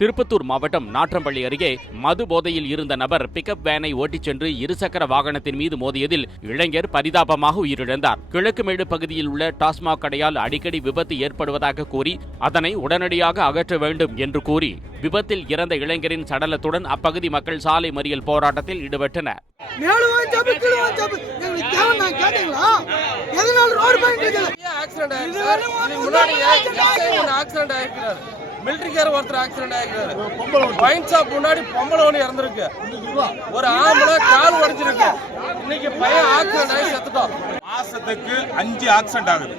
திருப்பத்தூர் மாவட்டம் நாற்றம்பள்ளி அருகே மது போதையில் இருந்த நபர் பிக்கப் வேனை ஓட்டிச் சென்று இருசக்கர வாகனத்தின் மீது மோதியதில் இளைஞர் பரிதாபமாக உயிரிழந்தார். கிழக்குமேடு பகுதியில் உள்ள டாஸ்மாக் கடையால் அடிக்கடி விபத்து ஏற்படுவதாக கூறி அதனை உடனடியாக அகற்ற வேண்டும் என்று கூறி விபத்தில் இறந்த இளைஞரின் சடலத்துடன் அப்பகுதி மக்கள் சாலை மறியல் போராட்டத்தில் ஈடுபட்டனர். மிலிட்டரிக்கார ஒருத்தர் ஆக்சிடென்ட் ஆகிருக்காரு. வைன் ஷாப் முன்னாடி பொம்பளை ஒன்று இறந்துருக்கு. ஒரு ஆம்பளை கால் உடைஞ்சிருக்கு. இன்னைக்கு பையன் ஆக்சிடென்ட் ஆகி செத்துட்டோம். மாசத்துக்கு 5 ஆக்சிடென்ட் ஆகுது.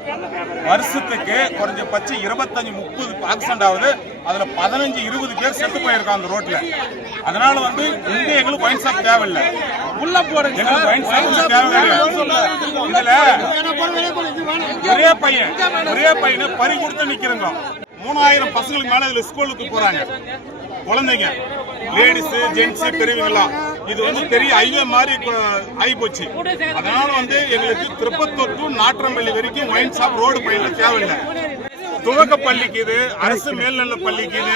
வருஷத்துக்கு குறைஞ்சபட்சம் 25-30 ஆக்சிடென்ட் ஆகுது. அதுல 15-20 பேர் செத்து போயிருக்காங்க அந்த ரோட்ல. அதனால இங்க எங்களுக்கு வைன் ஷாப் தேவையில்லை. உள்ள போடுங்க. வைன் ஷாப் தேவையில்லை. இதுல ஒரே பையனை பறி கொடுத்து நிக்கிறோங்க. 3000 பசங்களுக்கு மேல இதுல ஸ்கூலுக்கு போறாங்க. குழந்தைங்க, லேடிஸ், ஜென்ட்ஸ், பெரியவங்களா. இது பெரிய ஹைவே மாதிரி ஆகி போச்சு. அதனால எங்களுக்கு திருப்பத்தூர் டு நாற்றம்பள்ளி வரைக்கும் வைன் ஷாப் ரோடு பயில தேவையில்லை. துவக்க பள்ளிக்கு இது, அரசு மேல்நிலை பள்ளிக்கு இது,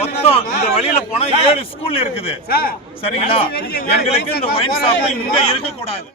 மொத்தம் இந்த வழியில போனா 7 ஸ்கூல் இருக்குது. சரிங்களா? எங்களுக்கு இந்த வைன் ஷாப் இங்க இருக்க கூடாது.